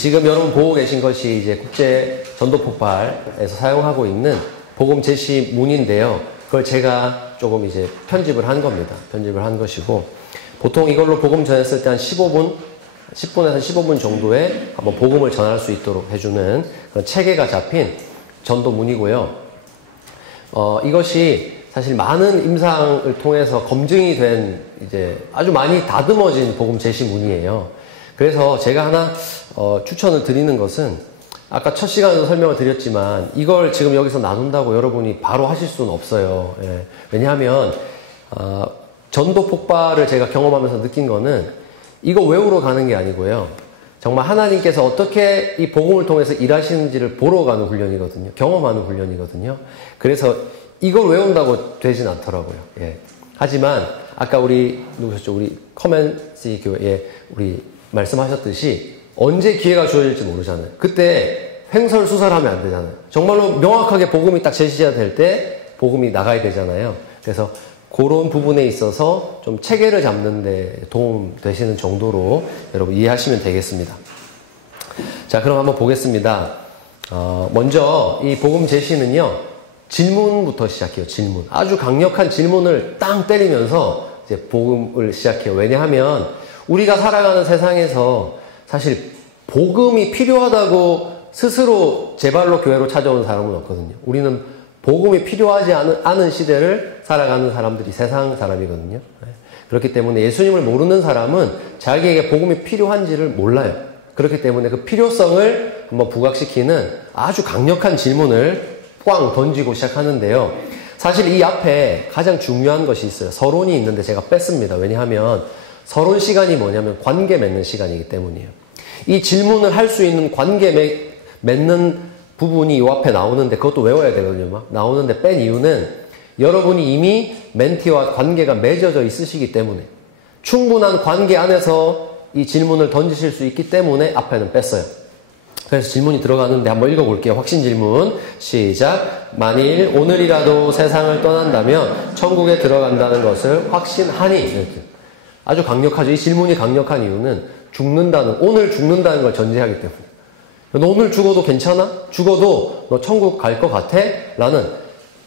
지금 여러분 보고 계신 것이 이제 국제 전도 폭발에서 사용하고 있는 복음 제시 문인데요. 그걸 제가 조금 이제 편집을 한 겁니다. 편집을 한 것이고, 보통 이걸로 복음 전했을 때 한 15분, 10분에서 15분 정도에 한번 복음을 전할 수 있도록 해주는 그런 체계가 잡힌 전도 문이고요. 이것이 사실 많은 임상을 통해서 검증이 된 이제 아주 많이 다듬어진 복음 제시 문이에요. 그래서 제가 하나 추천을 드리는 것은, 아까 첫 시간에도 설명을 드렸지만 이걸 지금 여기서 나눈다고 여러분이 바로 하실 수는 없어요. 예. 왜냐하면 전도 폭발을 제가 경험하면서 느낀 거는 이거 외우러 가는 게 아니고요. 정말 하나님께서 어떻게 이 복음을 통해서 일하시는지를 보러 가는 훈련이거든요. 경험하는 훈련이거든요. 그래서 이걸 외운다고 되진 않더라고요. 예. 하지만 아까 우리 누구셨죠? 우리 커맨시 교회 우리 말씀하셨듯이 언제 기회가 주어질지 모르잖아요. 그때 횡설수설하면 안 되잖아요. 정말로 명확하게 복음이 딱 제시가 될 때 복음이 나가야 되잖아요. 그래서 그런 부분에 있어서 좀 체계를 잡는 데 도움 되시는 정도로 여러분 이해하시면 되겠습니다. 자, 그럼 한번 보겠습니다. 먼저 이 복음 제시는요, 질문부터 시작해요. 질문. 아주 강력한 질문을 땅 때리면서 이제 복음을 시작해요. 왜냐하면 우리가 살아가는 세상에서 사실 복음이 필요하다고 스스로 제 발로 교회로 찾아오는 사람은 없거든요. 우리는 복음이 필요하지 않은 시대를 살아가는 사람들이 세상 사람이거든요. 그렇기 때문에 예수님을 모르는 사람은 자기에게 복음이 필요한지를 몰라요. 그렇기 때문에 그 필요성을 한번 부각시키는 아주 강력한 질문을 꽝 던지고 시작하는데요. 사실 이 앞에 가장 중요한 것이 있어요. 서론이 있는데 제가 뺐습니다. 왜냐하면 서론 시간이 뭐냐면 관계 맺는 시간이기 때문이에요. 이 질문을 할 수 있는 관계 맺는 부분이 이 앞에 나오는데 그것도 외워야 되거든요. 막 나오는데 뺀 이유는 여러분이 이미 멘티와 관계가 맺어져 있으시기 때문에, 충분한 관계 안에서 이 질문을 던지실 수 있기 때문에 앞에는 뺐어요. 그래서 질문이 들어가는데 한번 읽어볼게요. 확신 질문 시작. 만일 오늘이라도 세상을 떠난다면 천국에 들어간다는 것을 확신하니. 이렇게. 아주 강력하죠. 이 질문이 강력한 이유는 오늘 죽는다는 걸 전제하기 때문에. 너 오늘 죽어도 괜찮아? 죽어도 너 천국 갈 것 같아? 라는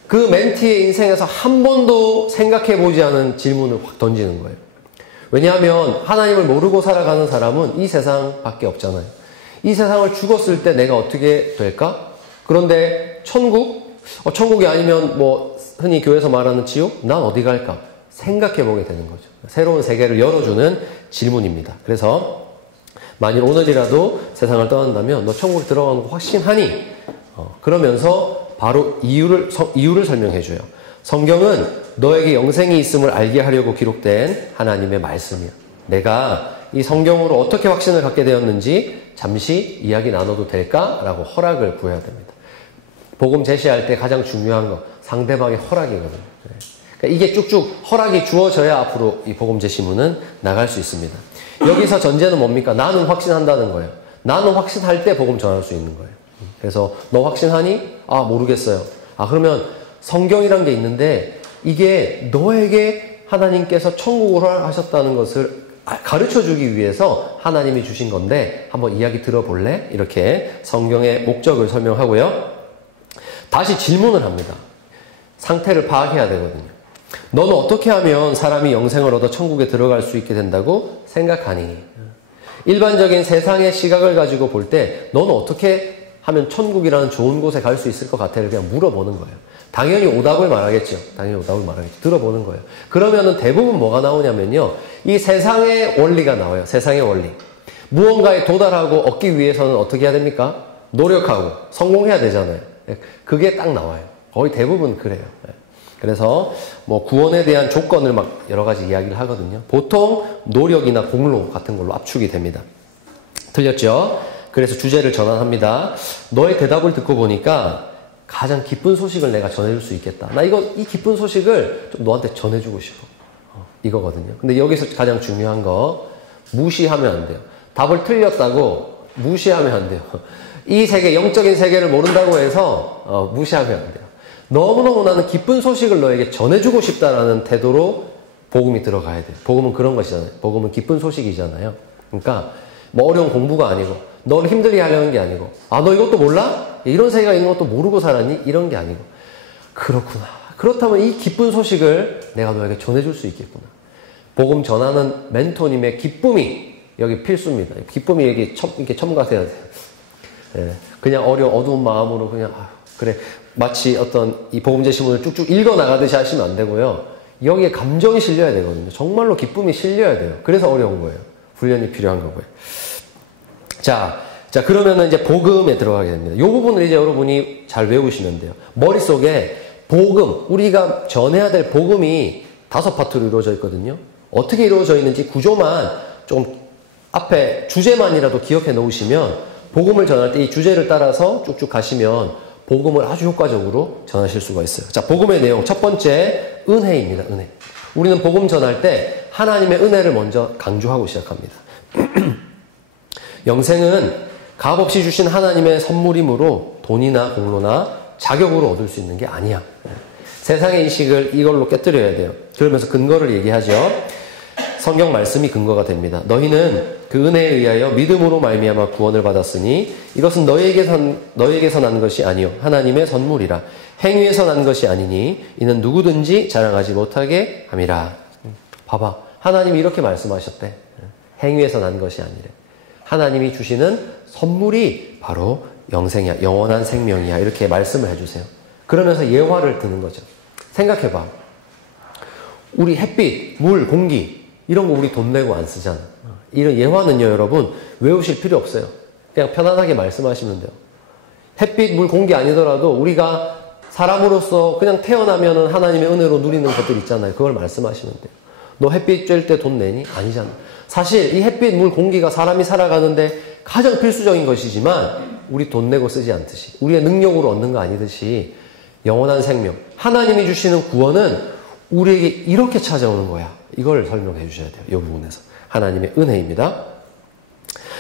그 멘티의 인생에서 한 번도 생각해보지 않은 질문을 확 던지는 거예요. 왜냐하면 하나님을 모르고 살아가는 사람은 이 세상밖에 없잖아요. 이 세상을 죽었을 때 내가 어떻게 될까? 그런데 천국이 아니면 뭐 흔히 교회에서 말하는 지옥? 난 어디 갈까? 생각해보게 되는 거죠. 새로운 세계를 열어주는 질문입니다. 그래서 만일 오늘이라도 세상을 떠난다면 너 천국에 들어가는 거 확신하니? 그러면서 바로 이유를 설명해줘요. 성경은 너에게 영생이 있음을 알게 하려고 기록된 하나님의 말씀이야. 내가 이 성경으로 어떻게 확신을 갖게 되었는지 잠시 이야기 나눠도 될까? 라고 허락을 구해야 됩니다. 복음 제시할 때 가장 중요한 거, 상대방의 허락이거든요. 그러니까 이게 쭉쭉 허락이 주어져야 앞으로 이 복음 제시문은 나갈 수 있습니다. 여기서 전제는 뭡니까? 나는 확신한다는 거예요. 나는 확신할 때 복음 전할 수 있는 거예요. 그래서 너 확신하니? 모르겠어요. 그러면 성경이란 게 있는데 이게 너에게 하나님께서 천국을 허락하셨다는 것을 가르쳐주기 위해서 하나님이 주신 건데 한번 이야기 들어볼래? 이렇게 성경의 목적을 설명하고요. 다시 질문을 합니다. 상태를 파악해야 되거든요. 너는 어떻게 하면 사람이 영생을 얻어 천국에 들어갈 수 있게 된다고 생각하니? 일반적인 세상의 시각을 가지고 볼 때 너는 어떻게 하면 천국이라는 좋은 곳에 갈 수 있을 것 같아요? 그냥 물어보는 거예요. 당연히 오답을 말하겠죠. 들어보는 거예요. 그러면은 대부분 뭐가 나오냐면요. 이 세상의 원리가 나와요. 세상의 원리. 무언가에 도달하고 얻기 위해서는 어떻게 해야 됩니까? 노력하고 성공해야 되잖아요. 그게 딱 나와요. 거의 대부분 그래요. 그래서 뭐 구원에 대한 조건을 막 여러 가지 이야기를 하거든요. 보통 노력이나 공로 같은 걸로 압축이 됩니다. 틀렸죠? 그래서 주제를 전환합니다. 너의 대답을 듣고 보니까 가장 기쁜 소식을 내가 전해줄 수 있겠다. 나 이 기쁜 소식을 좀 너한테 전해주고 싶어. 이거거든요. 근데 여기서 가장 중요한 거, 무시하면 안 돼요. 답을 틀렸다고 무시하면 안 돼요. 이 세계, 영적인 세계를 모른다고 해서 무시하면 안 돼요. 너무너무 나는 기쁜 소식을 너에게 전해주고 싶다라는 태도로 복음이 들어가야 돼요. 복음은 그런 것이잖아요. 복음은 기쁜 소식이잖아요. 그러니까 뭐 어려운 공부가 아니고, 너를 힘들게 하려는 게 아니고, 아, 너 이것도 몰라? 이런 세계가 있는 것도 모르고 살았니? 이런 게 아니고, 그렇구나. 그렇다면 이 기쁜 소식을 내가 너에게 전해줄 수 있겠구나. 복음 전하는 멘토님의 기쁨이 여기 필수입니다. 기쁨이 여기 이렇게 첨가돼야 돼요. 예, 그냥 어두운 마음으로 그냥, 그래. 마치 어떤 이 복음제 신문을 쭉쭉 읽어 나가듯이 하시면 안 되고요. 여기에 감정이 실려야 되거든요. 정말로 기쁨이 실려야 돼요. 그래서 어려운 거예요. 훈련이 필요한 거고요. 자, 그러면은 이제 복음에 들어가게 됩니다. 이 부분을 이제 여러분이 잘 외우시면 돼요. 머릿속에 복음, 우리가 전해야 될 복음이 5파트로 이루어져 있거든요. 어떻게 이루어져 있는지 구조만 좀 앞에 주제만이라도 기억해 놓으시면 복음을 전할 때 이 주제를 따라서 쭉쭉 가시면 복음을 아주 효과적으로 전하실 수가 있어요. 자, 복음의 내용. 첫 번째, 은혜입니다. 은혜. 우리는 복음 전할 때 하나님의 은혜를 먼저 강조하고 시작합니다. 영생은 값없이 주신 하나님의 선물이므로 돈이나 공로나 자격으로 얻을 수 있는 게 아니야. 세상의 인식을 이걸로 깨뜨려야 돼요. 그러면서 근거를 얘기하죠. 성경 말씀이 근거가 됩니다. 너희는 그 은혜에 의하여 믿음으로 말미암아 구원을 받았으니 이것은 너희에게서 난 것이 아니요 하나님의 선물이라. 행위에서 난 것이 아니니 이는 누구든지 자랑하지 못하게 함이라. 봐봐. 하나님이 이렇게 말씀하셨대. 행위에서 난 것이 아니래. 하나님이 주시는 선물이 바로 영생이야. 영원한 생명이야. 이렇게 말씀을 해주세요. 그러면서 예화를 드는 거죠. 생각해봐. 우리 햇빛, 물, 공기 이런 거 우리 돈 내고 안 쓰잖아. 이런 예화는요, 여러분 외우실 필요 없어요. 그냥 편안하게 말씀하시면 돼요. 햇빛, 물, 공기 아니더라도 우리가 사람으로서 그냥 태어나면은 하나님의 은혜로 누리는 것들 있잖아요. 그걸 말씀하시면 돼요. 너 햇빛 쬐일 때 돈 내니? 아니잖아. 사실 이 햇빛, 물, 공기가 사람이 살아가는데 가장 필수적인 것이지만 우리 돈 내고 쓰지 않듯이 우리의 능력으로 얻는 거 아니듯이 영원한 생명, 하나님이 주시는 구원은 우리에게 이렇게 찾아오는 거야. 이걸 설명해 주셔야 돼요. 이 부분에서. 하나님의 은혜입니다.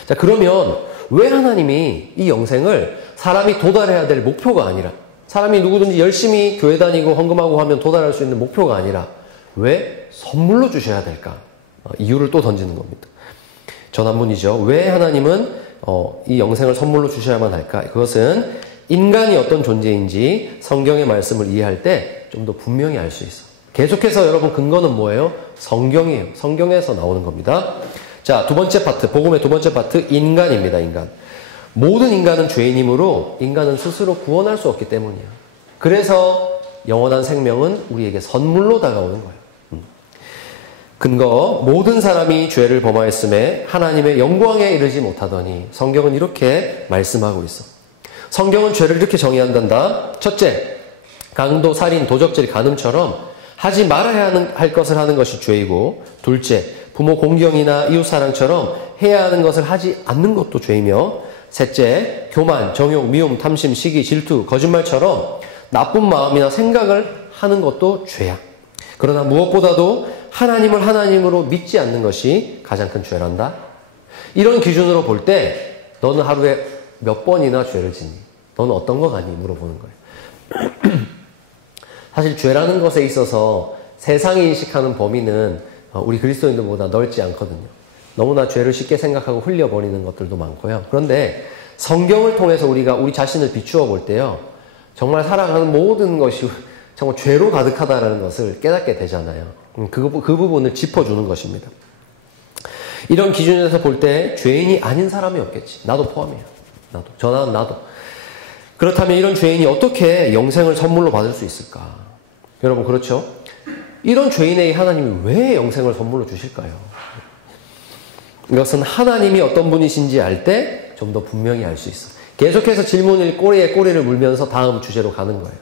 자, 그러면 왜 하나님이 이 영생을 사람이 도달해야 될 목표가 아니라 사람이 누구든지 열심히 교회 다니고 헌금하고 하면 도달할 수 있는 목표가 아니라 왜 선물로 주셔야 될까? 이유를 또 던지는 겁니다. 전한문이죠. 왜 하나님은 이 영생을 선물로 주셔야만 할까? 그것은 인간이 어떤 존재인지 성경의 말씀을 이해할 때 좀 더 분명히 알 수 있어. 계속해서 여러분 근거는 뭐예요? 성경이에요. 성경에서 나오는 겁니다. 자, 두 번째 파트, 복음의 두 번째 파트, 인간입니다. 인간. 모든 인간은 죄인이므로 인간은 스스로 구원할 수 없기 때문이야. 그래서 영원한 생명은 우리에게 선물로 다가오는 거예요. 근거, 모든 사람이 죄를 범하였음에 하나님의 영광에 이르지 못하더니 성경은 이렇게 말씀하고 있어. 성경은 죄를 이렇게 정의한단다. 첫째, 강도, 살인, 도적질, 간음처럼 하지 말아야 할 것을 하는 것이 죄이고, 둘째, 부모 공경이나 이웃사랑처럼 해야 하는 것을 하지 않는 것도 죄이며, 셋째, 교만, 정욕, 미움, 탐심, 시기, 질투, 거짓말처럼 나쁜 마음이나 생각을 하는 것도 죄야. 그러나 무엇보다도 하나님을 하나님으로 믿지 않는 것이 가장 큰 죄란다. 이런 기준으로 볼 때 너는 하루에 몇 번이나 죄를 짓니? 너는 어떤 거 가니? 물어보는 거예요. 사실 죄라는 것에 있어서 세상이 인식하는 범위는 우리 그리스도인들보다 넓지 않거든요. 너무나 죄를 쉽게 생각하고 흘려버리는 것들도 많고요. 그런데 성경을 통해서 우리가 우리 자신을 비추어 볼 때요, 정말 살아가는 모든 것이 정말 죄로 가득하다는 것을 깨닫게 되잖아요. 그 부분을 짚어주는 것입니다. 이런 기준에서 볼 때 죄인이 아닌 사람이 없겠지. 나도 포함이에요. 나도. 그렇다면 이런 죄인이 어떻게 영생을 선물로 받을 수 있을까? 여러분, 그렇죠? 이런 죄인에게 하나님이 왜 영생을 선물로 주실까요? 이것은 하나님이 어떤 분이신지 알 때 좀 더 분명히 알 수 있어. 계속해서 질문을 꼬리에 꼬리를 물면서 다음 주제로 가는 거예요.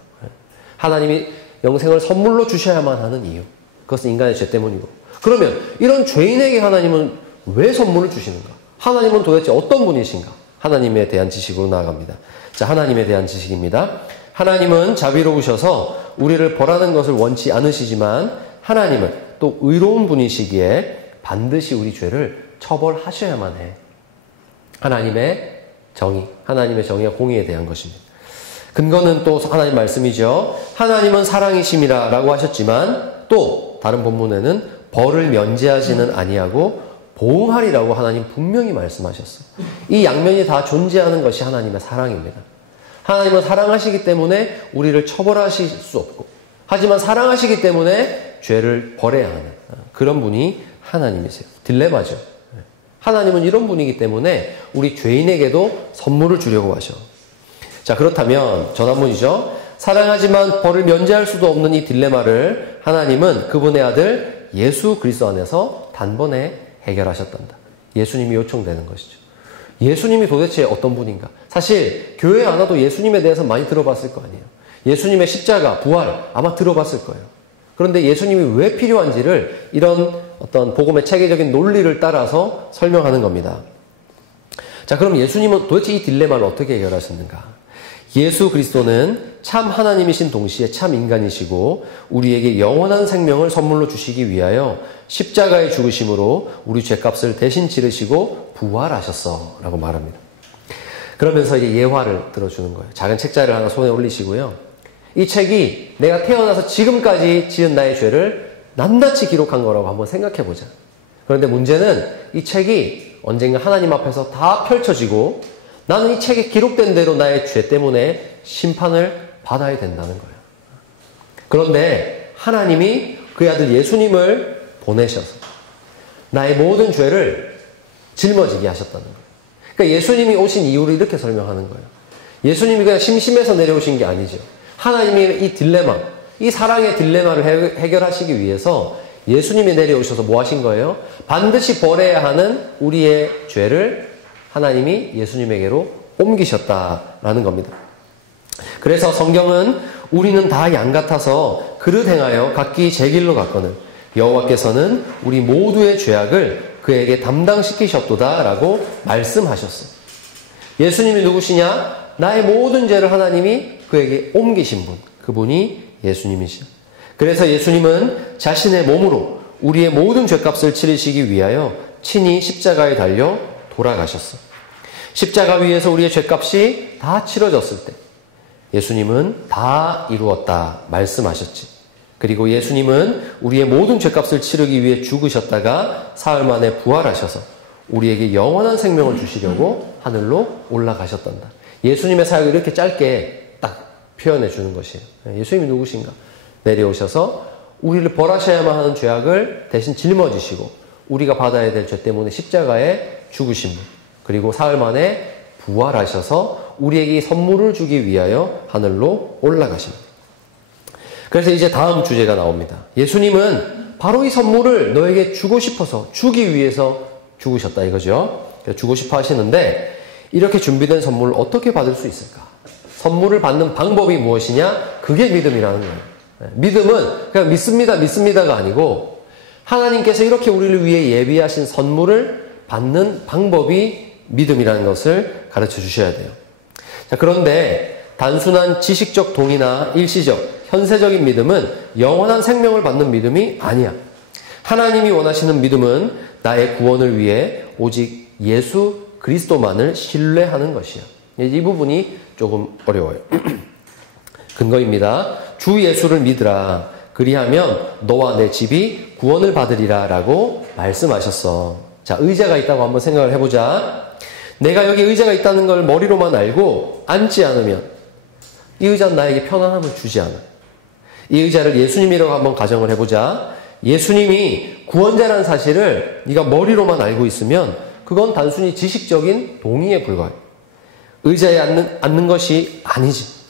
하나님이 영생을 선물로 주셔야만 하는 이유. 그것은 인간의 죄 때문이고. 그러면 이런 죄인에게 하나님은 왜 선물을 주시는가? 하나님은 도대체 어떤 분이신가? 하나님에 대한 지식으로 나아갑니다. 자, 하나님에 대한 지식입니다. 하나님은 자비로우셔서 우리를 벌하는 것을 원치 않으시지만 하나님은 또 의로운 분이시기에 반드시 우리 죄를 처벌하셔야만 해. 하나님의 정의와 공의에 대한 것입니다. 근거는 또 하나님 말씀이죠. 하나님은 사랑이심이라 라고 하셨지만 또 다른 본문에는 벌을 면제하지는 아니하고 보응하리라고 하나님 분명히 말씀하셨어요. 이 양면이 다 존재하는 것이 하나님의 사랑입니다. 하나님은 사랑하시기 때문에 우리를 처벌하실 수 없고, 하지만 사랑하시기 때문에 죄를 벌해야 하는 그런 분이 하나님이세요. 딜레마죠. 하나님은 이런 분이기 때문에 우리 죄인에게도 선물을 주려고 하셔. 자, 그렇다면 전환문이죠. 사랑하지만 벌을 면제할 수도 없는 이 딜레마를 하나님은 그분의 아들 예수 그리스도 안에서 단번에 해결하셨단다. 예수님이 요청되는 것이죠. 예수님이 도대체 어떤 분인가? 사실 교회 안 와도 예수님에 대해서 많이 들어봤을 거 아니에요. 예수님의 십자가, 부활 아마 들어봤을 거예요. 그런데 예수님이 왜 필요한지를 이런 어떤 복음의 체계적인 논리를 따라서 설명하는 겁니다. 자, 그럼 예수님은 도대체 이 딜레마를 어떻게 해결하셨는가? 예수 그리스도는 참 하나님이신 동시에 참 인간이시고 우리에게 영원한 생명을 선물로 주시기 위하여 십자가에 죽으심으로 우리 죄값을 대신 치르시고 부활하셨어 라고 말합니다. 그러면서 이제 예화를 들어주는 거예요. 작은 책자를 하나 손에 올리시고요. 이 책이 내가 태어나서 지금까지 지은 나의 죄를 낱낱이 기록한 거라고 한번 생각해 보자. 그런데 문제는 이 책이 언젠가 하나님 앞에서 다 펼쳐지고 나는 이 책에 기록된 대로 나의 죄 때문에 심판을 받아야 된다는 거예요. 그런데 하나님이 그의 아들 예수님을 보내셔서 나의 모든 죄를 짊어지게 하셨다는 거예요. 그러니까 예수님이 오신 이유를 이렇게 설명하는 거예요. 예수님이 그냥 심심해서 내려오신 게 아니죠. 하나님의 이 딜레마, 이 사랑의 딜레마를 해결하시기 위해서 예수님이 내려오셔서 뭐 하신 거예요? 반드시 벌해야 하는 우리의 죄를 하나님이 예수님에게로 옮기셨다라는 겁니다. 그래서 성경은 우리는 다 양 같아서 그릇 행하여 각기 제 길로 갔거늘 여호와께서는 우리 모두의 죄악을 그에게 담당시키셨도다 라고 말씀하셨어요. 예수님이 누구시냐? 나의 모든 죄를 하나님이 그에게 옮기신 분, 그분이 예수님이시죠. 그래서 예수님은 자신의 몸으로 우리의 모든 죄값을 치르시기 위하여 친히 십자가에 달려 돌아가셨어. 십자가 위에서 우리의 죄값이 다 치러졌을 때 예수님은 다 이루었다 말씀하셨지. 그리고 예수님은 우리의 모든 죄값을 치르기 위해 죽으셨다가 사흘 만에 부활하셔서 우리에게 영원한 생명을 주시려고 하늘로 올라가셨단다. 예수님의 사역을 이렇게 짧게 딱 표현해 주는 것이에요. 예수님이 누구신가? 내려오셔서 우리를 벌하셔야만 하는 죄악을 대신 짊어지시고 우리가 받아야 될 죄 때문에 십자가에 죽으신 분, 그리고 사흘 만에 부활하셔서 우리에게 선물을 주기 위하여 하늘로 올라가십니다. 그래서 이제 다음 주제가 나옵니다. 예수님은 바로 이 선물을 너에게 주고 싶어서 주기 위해서 죽으셨다 이거죠. 주고 싶어 하시는데 이렇게 준비된 선물을 어떻게 받을 수 있을까? 선물을 받는 방법이 무엇이냐? 그게 믿음이라는 거예요. 믿음은 그냥 믿습니다가 아니고 하나님께서 이렇게 우리를 위해 예비하신 선물을 받는 방법이 믿음이라는 것을 가르쳐 주셔야 돼요. 자, 그런데 단순한 지식적 동의나 일시적, 현세적인 믿음은 영원한 생명을 받는 믿음이 아니야. 하나님이 원하시는 믿음은 나의 구원을 위해 오직 예수 그리스도만을 신뢰하는 것이야. 이 부분이 조금 어려워요. 근거입니다. 주 예수를 믿으라. 그리하면 너와 내 집이 구원을 받으리라 라고 말씀하셨어. 자, 의자가 있다고 한번 생각을 해보자. 내가 여기 의자가 있다는 걸 머리로만 알고 앉지 않으면 이 의자는 나에게 편안함을 주지 않아. 이 의자를 예수님이라고 한번 가정을 해보자. 예수님이 구원자라는 사실을 네가 머리로만 알고 있으면 그건 단순히 지식적인 동의에 불과해. 의자에 앉는 것이 아니지.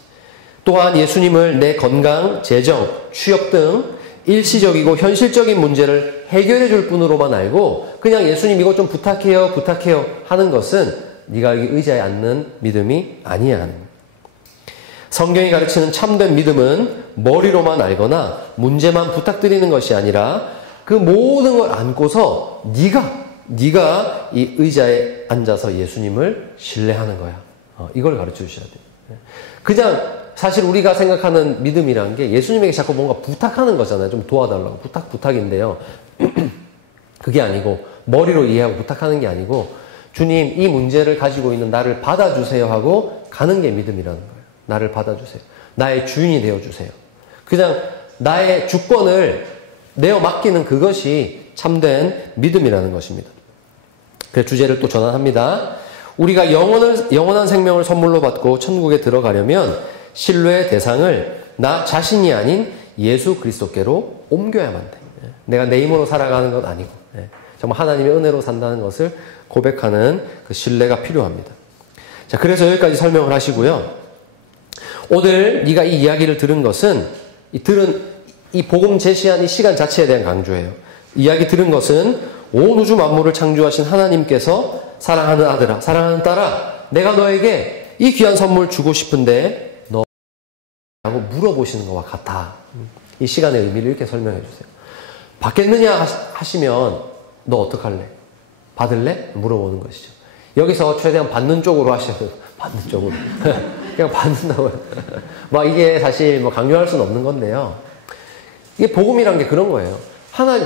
또한 예수님을 내 건강, 재정, 취업 등 일시적이고 현실적인 문제를 해결해 줄 분으로만 알고 그냥 예수님 이것 좀 부탁해요 하는 것은 네가 여기 의자에 앉는 믿음이 아니야. 성경이 가르치는 참된 믿음은 머리로만 알거나 문제만 부탁드리는 것이 아니라 그 모든 걸 안고서 네가 이 의자에 앉아서 예수님을 신뢰하는 거야. 이걸 가르쳐 주셔야 돼요. 그냥 사실 우리가 생각하는 믿음이란 게 예수님에게 자꾸 뭔가 부탁하는 거잖아요. 좀 도와달라고. 부탁인데요. 그게 아니고 머리로 이해하고 부탁하는 게 아니고 주님 이 문제를 가지고 있는 나를 받아주세요 하고 가는 게 믿음이라는 거예요. 나를 받아주세요. 나의 주인이 되어주세요. 그냥 나의 주권을 내어 맡기는 그것이 참된 믿음이라는 것입니다. 그래서 주제를 또 전환합니다. 우리가 영원한 생명을 선물로 받고 천국에 들어가려면 신뢰의 대상을 나 자신이 아닌 예수 그리스도께로 옮겨야만 돼. 내가 내 힘으로 살아가는 건 아니고 정말 하나님의 은혜로 산다는 것을 고백하는 그 신뢰가 필요합니다. 자, 그래서 여기까지 설명을 하시고요. 오늘 네가 이 이야기를 들은 것은 이 복음 제시한 이 시간 자체에 대한 강조예요. 이야기 들은 것은 온 우주 만물을 창조하신 하나님께서 사랑하는 아들아, 사랑하는 딸아, 내가 너에게 이 귀한 선물 주고 싶은데 너 라고 물어보시는 것과 같아. 이 시간의 의미를 이렇게 설명해 주세요. 받겠느냐 하시면 너 어떡할래? 받을래? 물어보는 것이죠. 여기서 최대한 받는 쪽으로 하시면 받는 쪽으로 그냥 받는다고요. 막 이게 사실 뭐 강요할 수는 없는 건데요. 이게 복음이란 게 그런 거예요.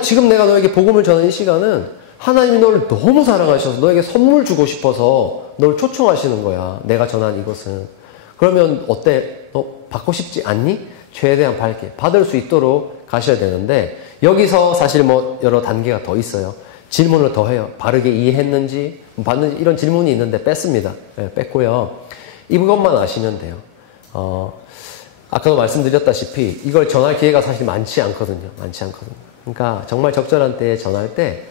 지금 내가 너에게 복음을 전하는 이 시간은 하나님이 너를 너무 사랑하셔서 너에게 선물 주고 싶어서 널 초청하시는 거야. 내가 전한 이것은. 그러면 어때? 너 받고 싶지 않니? 최대한 받을 수 있도록 가셔야 되는데 여기서 사실 뭐 여러 단계가 더 있어요. 질문을 더 해요. 바르게 이해했는지 받는지 이런 질문이 있는데 뺐습니다. 뺐고요. 이것만 아시면 돼요. 아까도 말씀드렸다시피 이걸 전할 기회가 사실 많지 않거든요. 그러니까 정말 적절한 때에 전할 때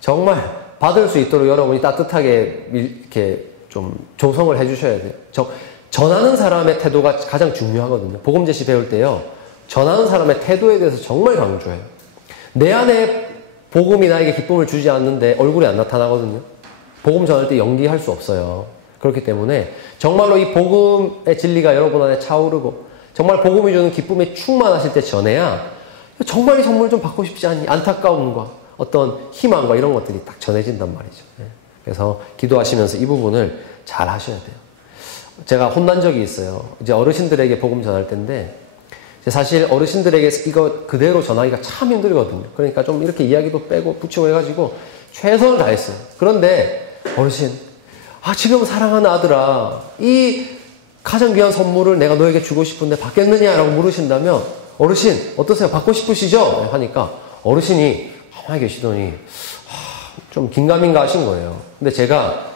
정말 받을 수 있도록 여러분이 따뜻하게 이렇게 좀 조성을 해주셔야 돼요. 전하는 사람의 태도가 가장 중요하거든요. 복음 제시 배울 때요. 전하는 사람의 태도에 대해서 정말 강조해요. 내 안에 복음이 나에게 기쁨을 주지 않는데 얼굴이 안 나타나거든요. 복음 전할 때 연기할 수 없어요. 그렇기 때문에 정말로 이 복음의 진리가 여러분 안에 차오르고 정말 복음이 주는 기쁨에 충만하실 때 전해야 정말 이 선물 좀 받고 싶지 않니? 안타까움과 어떤 희망과 이런 것들이 딱 전해진단 말이죠. 그래서 기도하시면서 이 부분을 잘 하셔야 돼요. 제가 혼난 적이 있어요. 이제 어르신들에게 복음 전할 때인데 사실 어르신들에게 이거 그대로 전하기가 참 힘들거든요. 그러니까 좀 이렇게 이야기도 빼고 붙이고 해가지고 최선을 다했어요. 그런데 어르신, 지금 사랑하는 아들아, 이 가장 귀한 선물을 내가 너에게 주고 싶은데 받겠느냐라고 물으신다면 어르신 어떠세요? 받고 싶으시죠? 하니까 어르신이 가만히 계시더니 좀 긴가민가 하신 거예요. 근데 제가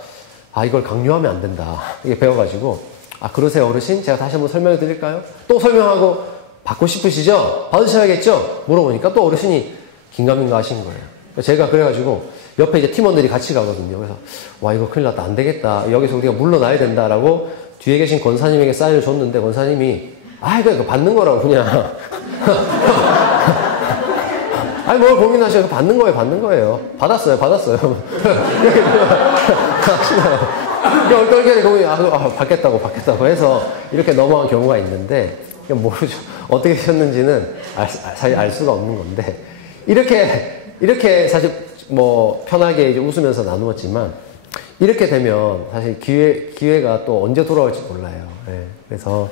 이걸 강요하면 안 된다. 이게 배워가지고 그러세요 어르신? 제가 다시 한번 설명해 드릴까요? 또 설명하고 받고 싶으시죠? 받으셔야겠죠? 물어보니까 또 어르신이 긴가민가 하신 거예요. 제가 그래가지고 옆에 이제 팀원들이 같이 가거든요. 그래서 이거 큰일 났다. 안 되겠다. 여기서 우리가 물러나야 된다라고 뒤에 계신 권사님에게 사인을 줬는데 권사님이 이거 받는 거라고 그냥 뭘 고민하셔요. 받는 거예요. 받았어요. 이렇게 얼떨결에 고민이 받겠다고 해서 이렇게 넘어간 경우가 있는데 모르죠. 어떻게 하셨는지는 사실 알 수가 없는 건데 이렇게 사실 뭐 편하게 이제 웃으면서 나누었지만 이렇게 되면 사실 기회가 또 언제 돌아올지 몰라요. 그래서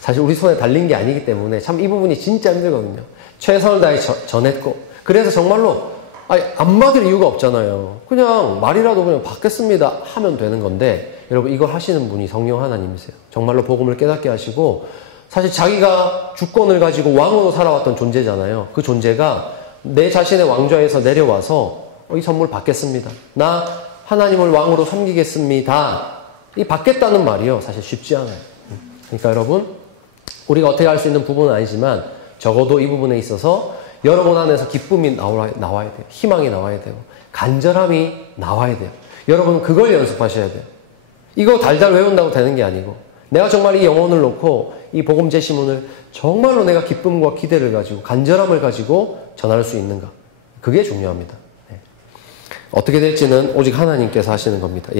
사실 우리 손에 달린 게 아니기 때문에 참 이 부분이 진짜 힘들거든요. 최선을 다해 전했고 그래서 정말로 안 받을 이유가 없잖아요. 그냥 말이라도 그냥 받겠습니다 하면 되는 건데 여러분 이걸 하시는 분이 성령 하나님이세요. 정말로 복음을 깨닫게 하시고 사실 자기가 주권을 가지고 왕으로 살아왔던 존재잖아요. 그 존재가 내 자신의 왕좌에서 내려와서 이 선물 받겠습니다. 나 하나님을 왕으로 섬기겠습니다. 이 받겠다는 말이요. 사실 쉽지 않아요. 그러니까 여러분 우리가 어떻게 할 수 있는 부분은 아니지만 적어도 이 부분에 있어서 여러분 안에서 기쁨이 나와야 돼요. 희망이 나와야 되고 간절함이 나와야 돼요. 여러분 그걸 연습하셔야 돼요. 이거 달달 외운다고 되는 게 아니고 내가 정말 이 영혼을 놓고 이 복음 제시문을 정말로 내가 기쁨과 기대를 가지고 간절함을 가지고 전할 수 있는가. 그게 중요합니다. 어떻게 될지는 오직 하나님께서 하시는 겁니다.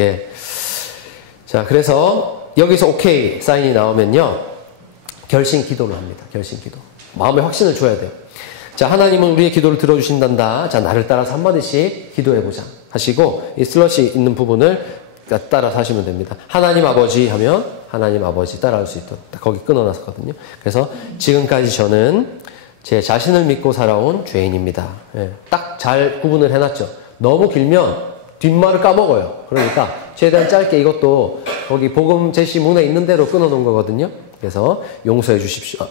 자, 그래서 여기서 오케이 사인이 나오면요. 결심 기도를 합니다. 결심 기도. 마음에 확신을 줘야 돼요. 자, 하나님은 우리의 기도를 들어주신단다. 자, 나를 따라서 한마디씩 기도해보자. 하시고, 이 슬러시 있는 부분을 따라서 하시면 됩니다. 하나님 아버지 하면, 하나님 아버지 따라할 수 있도록. 거기 끊어놨었거든요. 그래서, 지금까지 저는 제 자신을 믿고 살아온 죄인입니다. 딱 잘 구분을 해놨죠. 너무 길면 뒷말을 까먹어요. 그러니까, 최대한 짧게 이것도 거기 복음 제시문에 있는 대로 끊어놓은 거거든요. 그래서, 용서해 주십시오.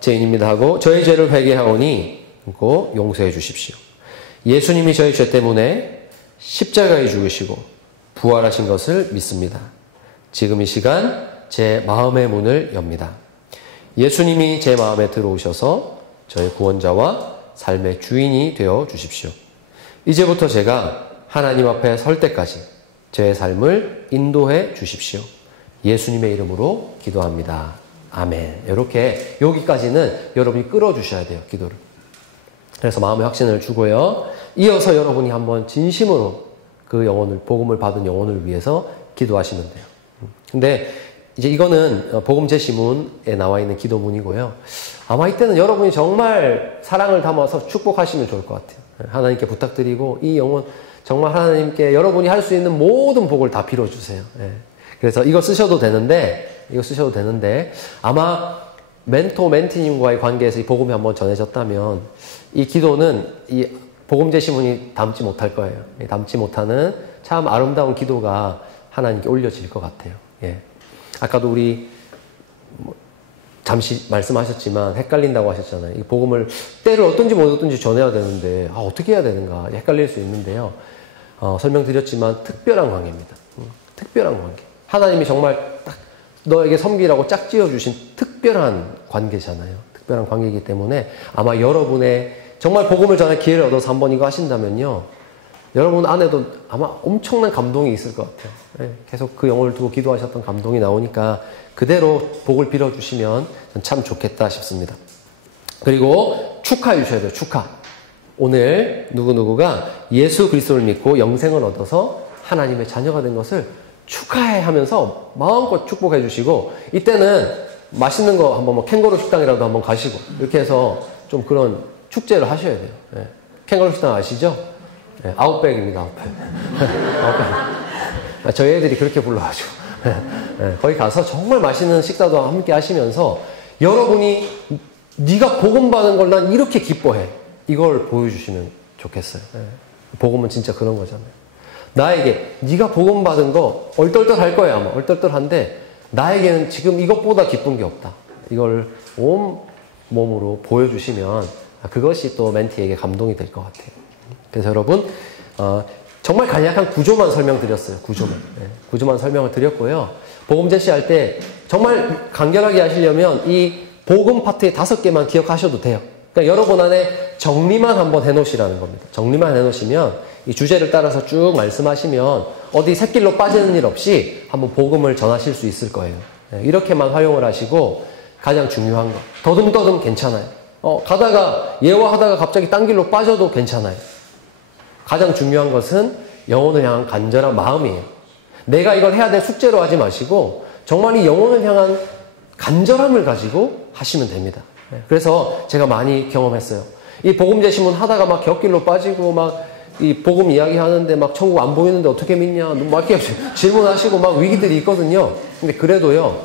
죄인입니다 하고 저의 죄를 회개하오니 용서해 주십시오. 예수님이 저의 죄 때문에 십자가에 죽으시고 부활하신 것을 믿습니다. 지금 이 시간 제 마음의 문을 엽니다. 예수님이 제 마음에 들어오셔서 저의 구원자와 삶의 주인이 되어 주십시오. 이제부터 제가 하나님 앞에 설 때까지 제 삶을 인도해 주십시오. 예수님의 이름으로 기도합니다. 아멘. 이렇게 여기까지는 여러분이 끌어주셔야 돼요. 기도를. 그래서 마음의 확신을 주고요. 이어서 여러분이 한번 진심으로 그 영혼을, 복음을 받은 영혼을 위해서 기도하시면 돼요. 근데 이제 이거는 복음 제시문에 나와 있는 기도문이고요. 아마 이때는 여러분이 정말 사랑을 담아서 축복하시면 좋을 것 같아요. 하나님께 부탁드리고 이 영혼 정말 하나님께 여러분이 할 수 있는 모든 복을 다 빌어주세요. 그래서 이거 쓰셔도 되는데 아마 멘토, 멘티님과의 관계에서 이 복음이 한번 전해졌다면 이 기도는 이 복음 제시문이 담지 못할 거예요. 담지 못하는 참 아름다운 기도가 하나님께 올려질 것 같아요. 예. 아까도 우리 잠시 말씀하셨지만 헷갈린다고 하셨잖아요. 이 복음을 때를 어떤지 못 어떤지 전해야 되는데 어떻게 해야 되는가 헷갈릴 수 있는데요. 설명드렸지만 특별한 관계입니다. 특별한 관계. 하나님이 정말 딱 너에게 섬기라고 짝지어 주신 특별한 관계잖아요. 특별한 관계이기 때문에 아마 여러분의 정말 복음을 전할 기회를 얻어서 한번 이거 하신다면요. 여러분 안에도 아마 엄청난 감동이 있을 것 같아요. 계속 그 영혼을 두고 기도하셨던 감동이 나오니까 그대로 복을 빌어주시면 참 좋겠다 싶습니다. 그리고 축하해 주셔야 돼요. 축하. 오늘 누구누구가 예수 그리스도를 믿고 영생을 얻어서 하나님의 자녀가 된 것을 축하해 하면서 마음껏 축복해 주시고 이때는 맛있는 거 한번 캥거루 식당이라도 한번 가시고 이렇게 해서 좀 그런 축제를 하셔야 돼요. 캥거루 식당 아시죠? 아웃백입니다. 아웃백. 저희 애들이 그렇게 불러가지고 거기 가서 정말 맛있는 식사도 함께 하시면서 여러분이 네가 복음 받은 걸 난 이렇게 기뻐해. 이걸 보여주시면 좋겠어요. 복음은 진짜 그런 거잖아요. 나에게 네가 복음 받은 거 얼떨떨할 거예요. 아마 얼떨떨한데 나에게는 지금 이것보다 기쁜 게 없다. 이걸 온 몸으로 보여주시면 그것이 또 멘티에게 감동이 될 것 같아요. 그래서 여러분 정말 간략한 구조만 설명드렸어요. 구조만 설명을 드렸고요. 복음 제시할 때 정말 간결하게 하시려면 이 복음 파트의 5개만 기억하셔도 돼요. 그러니까 여러분 안에 정리만 한번 해놓으시라는 겁니다. 정리만 해놓으시면 이 주제를 따라서 쭉 말씀하시면 어디 샛길로 빠지는 일 없이 한번 복음을 전하실 수 있을 거예요. 이렇게만 활용을 하시고 가장 중요한 거 더듬더듬 괜찮아요. 가다가 예화하다가 갑자기 딴 길로 빠져도 괜찮아요. 가장 중요한 것은 영혼을 향한 간절한 마음이에요. 내가 이걸 해야 될 숙제로 하지 마시고 정말 이 영혼을 향한 간절함을 가지고 하시면 됩니다. 그래서 제가 많이 경험했어요. 이 복음 제시문 하다가 막 곁길로 빠지고 막 이 복음 이야기 하는데 막 천국 안 보이는데 어떻게 믿냐 막 이렇게 질문하시고 막 위기들이 있거든요. 근데 그래도요.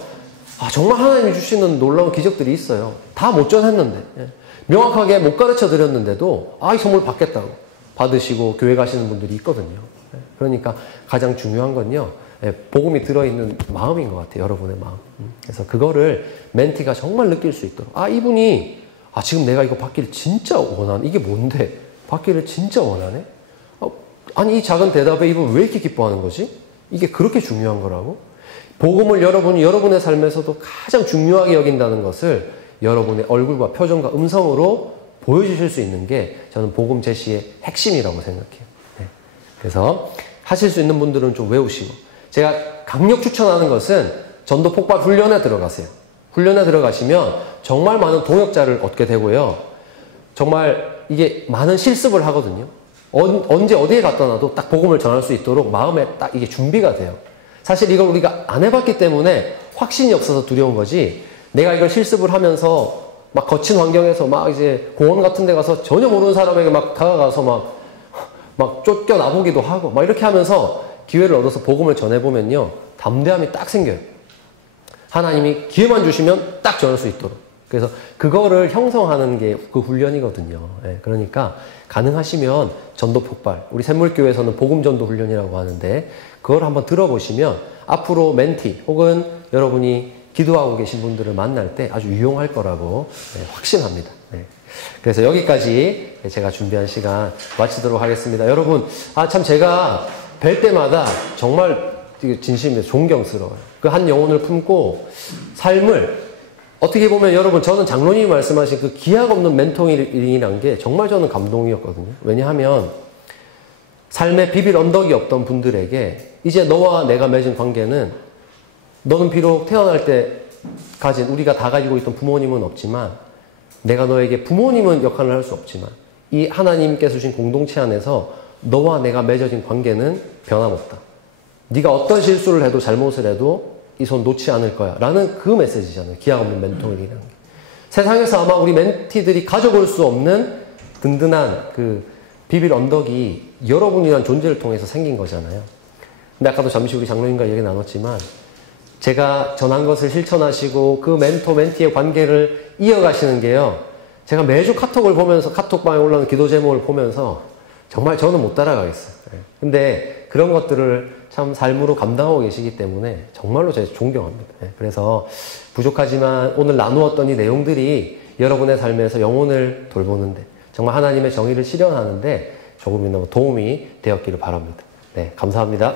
정말 하나님이 주시는 놀라운 기적들이 있어요. 다 못 전했는데 명확하게 못 가르쳐 드렸는데도 이 선물 받겠다고 받으시고 교회 가시는 분들이 있거든요. 그러니까 가장 중요한 건요. 복음이 들어있는 마음인 것 같아요. 여러분의 마음. 그래서 그거를 멘티가 정말 느낄 수 있도록 이분이 지금 내가 이거 받기를 진짜 원하네. 이게 뭔데? 받기를 진짜 원하네? 아니 이 작은 대답에 이분 왜 이렇게 기뻐하는 거지? 이게 그렇게 중요한 거라고? 복음을 여러분이 여러분의 삶에서도 가장 중요하게 여긴다는 것을 여러분의 얼굴과 표정과 음성으로 보여주실 수 있는 게 저는 복음 제시의 핵심이라고 생각해요. 그래서 하실 수 있는 분들은 좀 외우시고 제가 강력 추천하는 것은 전도 폭발 훈련에 들어가세요. 훈련에 들어가시면 정말 많은 동역자를 얻게 되고요. 정말 이게 많은 실습을 하거든요. 언제 어디에 갖다 놔도 딱 복음을 전할 수 있도록 마음에 딱 이게 준비가 돼요. 사실 이걸 우리가 안 해봤기 때문에 확신이 없어서 두려운 거지 내가 이걸 실습을 하면서 막 거친 환경에서 막 이제 공원 같은 데 가서 전혀 모르는 사람에게 막 다가가서 막 쫓겨나보기도 하고 막 이렇게 하면서 기회를 얻어서 복음을 전해보면요. 담대함이 딱 생겨요. 하나님이 기회만 주시면 딱 전할 수 있도록. 그래서 그거를 형성하는 게 그 훈련이거든요. 그러니까 가능하시면 전도 폭발. 우리 샘물교회에서는 복음 전도 훈련이라고 하는데 그걸 한번 들어보시면 앞으로 멘티 혹은 여러분이 기도하고 계신 분들을 만날 때 아주 유용할 거라고 확신합니다. 그래서 여기까지 제가 준비한 시간 마치도록 하겠습니다. 여러분, 참 제가 뵐 때마다 정말 진심에 존경스러워요. 그 한 영혼을 품고 삶을 어떻게 보면 여러분, 저는 장로님이 말씀하신 그 기약 없는 멘토링이라는 게 정말 저는 감동이었거든요. 왜냐하면 삶에 비빌 언덕이 없던 분들에게 이제 너와 내가 맺은 관계는 너는 비록 태어날 때 가진 우리가 다 가지고 있던 부모님은 없지만 내가 너에게 부모님은 역할을 할 수 없지만 이 하나님께서 주신 공동체 안에서 너와 내가 맺어진 관계는 변함없다. 네가 어떤 실수를 해도 잘못을 해도 이 손 놓지 않을 거야 라는 그 메시지잖아요. 기약 없는 멘토링이라는 게. 세상에서 아마 우리 멘티들이 가져볼 수 없는 든든한 그 비빌 언덕이 여러분이란 존재를 통해서 생긴 거잖아요. 근데 아까도 잠시 우리 장로님과 얘기 나눴지만 제가 전한 것을 실천하시고 그 멘토 멘티의 관계를 이어가시는 게요. 제가 매주 카톡을 보면서 카톡방에 올라오는 기도 제목을 보면서 정말 저는 못 따라가겠어요. 근데 그런 것들을 참 삶으로 감당하고 계시기 때문에 정말로 제가 존경합니다. 그래서 부족하지만 오늘 나누었던 이 내용들이 여러분의 삶에서 영혼을 돌보는데 정말 하나님의 정의를 실현하는데 조금이나마 도움이 되었기를 바랍니다. 네, 감사합니다.